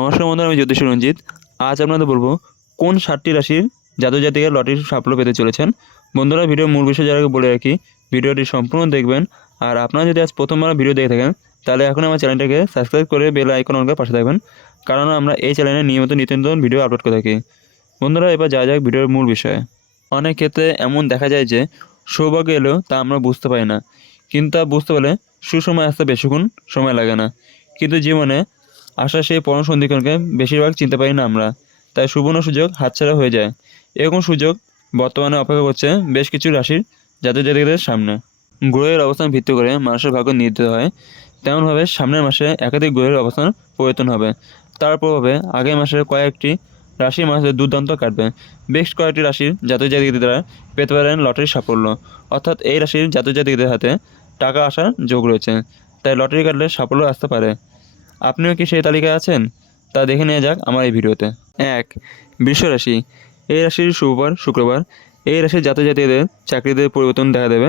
নমস্কার বন্ধুরা, আমি জ্যোতিষ রঞ্জিত। আজ আপনাদের বলবো কোন 7টি রাশির জাতক জাতিকা লটারির সাফল্য পেতে চলেছেন। বন্ধুরা, ভিডিওর মূল বিষয় যারা বলে রাখি, ভিডিওটি সম্পূর্ণ দেখবেন। আর আপনারা যদি আজ প্রথমবার ভিডিও দেখে থাকেন তাহলে এখন আমার চ্যানেলটাকে সাবস্ক্রাইব করে বেল আইকন অন করে পাশে থাকবেন, কারণ আমরা এই চ্যানেলে নিয়মিত নিত্য নতুন ভিডিও আপলোড করে থাকি। বন্ধুরা, এবার যা যাক ভিডিওর মূল বিষয়ে। অনেক ক্ষেত্রে এমন দেখা যায় যে সৌভাগ্য এলেও তা আমরা বুঝতে পারি না, কিন্তু তা বুঝতে পারলে সুসময় আসতে বেশিক্ষণ সময় লাগে না। কিন্তু জীবনে আসা সেই পরম সন্ধিক্ষণকে বেশিরভাগ চিনতে পারি না আমরা, তাই সুবর্ণ সুযোগ হাতছাড়া হয়ে যায়। এরকম সুযোগ বর্তমানে অপেক্ষা করছে বেশ কিছু রাশির জাতক জাতিকাদের সামনে। গ্রহের অবস্থান ভিত্তি করে মানুষের ভাগ্য নির্ধারিত হয়, তেমনভাবে সামনের মাসে একাধিক গ্রহের অবস্থান পরিবর্তন হবে। তার প্রভাবে আগের মাসের কয়েকটি রাশির মাসে দুর্দান্ত কাটবে। বেশ কয়েকটি রাশির জাতক জাতিকারা পেতে পারেন লটারির সাফল্য, অর্থাৎ এই রাশির জাতক জাতিকাদের হাতে টাকা আসার যোগ রয়েছে, তাই লটারি কাটলে সাফল্য আসতে পারে। আপনিও কি সেই তালিকায় আছেন? তা দেখে নেওয়া যাক আমার এই ভিডিওতে। 1. বৃষ রাশি। এই রাশির শুক্রবার শুক্রবার এই রাশির জাতক জাতিকাদের চাকরিতে পরিবর্তন দেখা দেবে,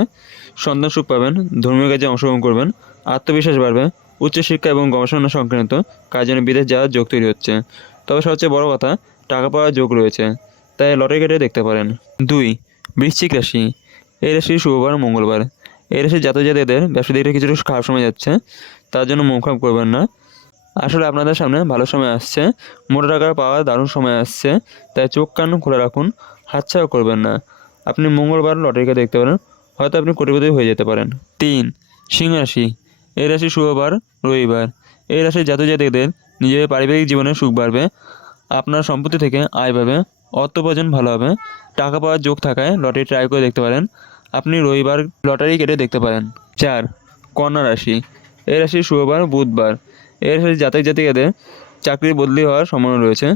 সন্তান সুখ পাবেন, ধর্মীয় কাজে অংশগ্রহণ করবেন, আত্মবিশ্বাস বাড়বে, উচ্চশিক্ষা এবং গবেষণা সংক্রান্ত কাজের জন্য বিদেশ যাওয়ার যোগ তৈরি হচ্ছে। তবে সবচেয়ে বড় কথা, টাকা পাওয়ার যোগ রয়েছে, তাই লটারি কেটে দেখতে পারেন। 2. বৃশ্চিক রাশি। এই রাশির শুক্রবার মঙ্গলবার এই রাশির জাতক জাতিকাদের ব্যবসা দিকটা কিছুটা খারাপ সময় যাচ্ছে, তার জন্য মন খারাপ করবেন না। আসলে আপনাদের সামনে ভালো সময় আসছে, মোটা টাকা পাওয়ার দারুণ সময় আসছে, তাই চোখ কান খোলা রাখুন, হাতছাড়া করবেন না। আপনি মঙ্গলবার লটারিকে দেখতে পারেন, হয়তো আপনি কোটিপতি হয়ে যেতে পারেন। 3. সিংহ রাশি। এই রাশি শুক্রবার রবিবার এই রাশির জাতক জাতিকাদের নিজের পারিবারিক জীবনে সুখ বাড়বে, আপনার সম্পত্তি থেকে আয় পাবে, অর্থ উপার্জন ভালো হবে, টাকা পাওয়ার যোগ থাকায় লটারি ট্রাই করে দেখতে পারেন। আপনি রবিবার লটারি কেটে দেখতে পারেন। 4. কন্যা রাশি। এই রাশি শুক্রবার বুধবার এই রাশির জাতক জাতিকাদের চাকরির বদলি হওয়ার সম্ভাবনা রয়েছে,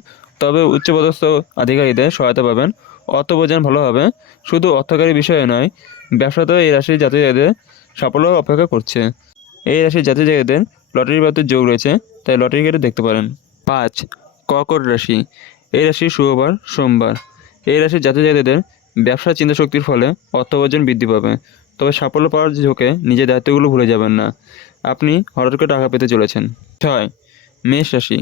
তবে উচ্চপদস্থ আধিকারিকদের সহায়তা পাবেন, অর্থ উপার্জন ভালো হবে। শুধু অর্থকারী বিষয়ে নয়, ব্যবসাতেও এই রাশির জাতক জাতিকাদের সাফল্য অপেক্ষা করছে। এই রাশির জাতক জাতিকাদের লটারি প্রাপ্তির যোগ রয়েছে, তাই লটারি কেটে দেখতে পারেন। 5. কর্কট রাশি। এই রাশি শুক্রবার সোমবার এই রাশির জাতক জাতিকাদের ব্যবসার চিন্তাশক্তির ফলে অর্থ উপার্জন বৃদ্ধি পাবে, তবে সাফল্য পাওয়ার ঝোঁকে নিজের দায়িত্বগুলো ভুলে যাবেন না, আপনি হঠাৎ করে টাকা পেতে চলেছেন। 6. মেষ রাশি।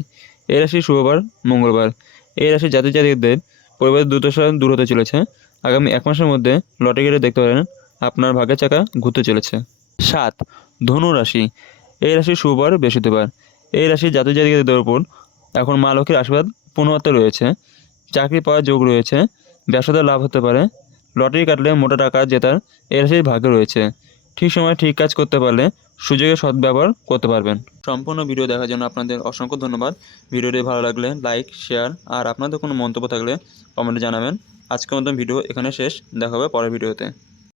এই রাশি শুক্রবার মঙ্গলবার এই রাশির জাতক জাতিকাদের পরিবারের দুর্দশা দূর হতে চলেছে। আগামী 1 মাসের মধ্যে লটারি কেটে দেখতে পারেন আপনার ভাগ্যের চাকা ঘুরতে চলেছে। 7. ধনু রাশি। এই রাশি শুক্রবার বৃহস্পতিবার এই রাশির জাতক জাতিকাদের উপর এখন মা লক্ষ্মীর আশীর্বাদ পূর্ণমাত্রা রয়েছে, চাকরি পাওয়ার যোগ রয়েছে, ব্যবসাতে লাভ হতে পারে, লটারি কাটলে মোটা টাকা জেতার এই রাশির ভাগ্য রয়েছে। ঠিক সময় ঠিক কাজ করতে পারলে সুযোগের সদ্ব্যবহার করতে পারবেন। সম্পূর্ণ ভিডিও দেখার জন্য আপনাদের অসংখ্য ধন্যবাদ। ভিডিওটি ভালো লাগলে লাইক শেয়ার, আর আপনাদের কোনো মন্তব্য থাকলে কমেন্টে জানাবেন। আজকের মতন ভিডিও এখানে শেষ, দেখা হবে পরের ভিডিওতে।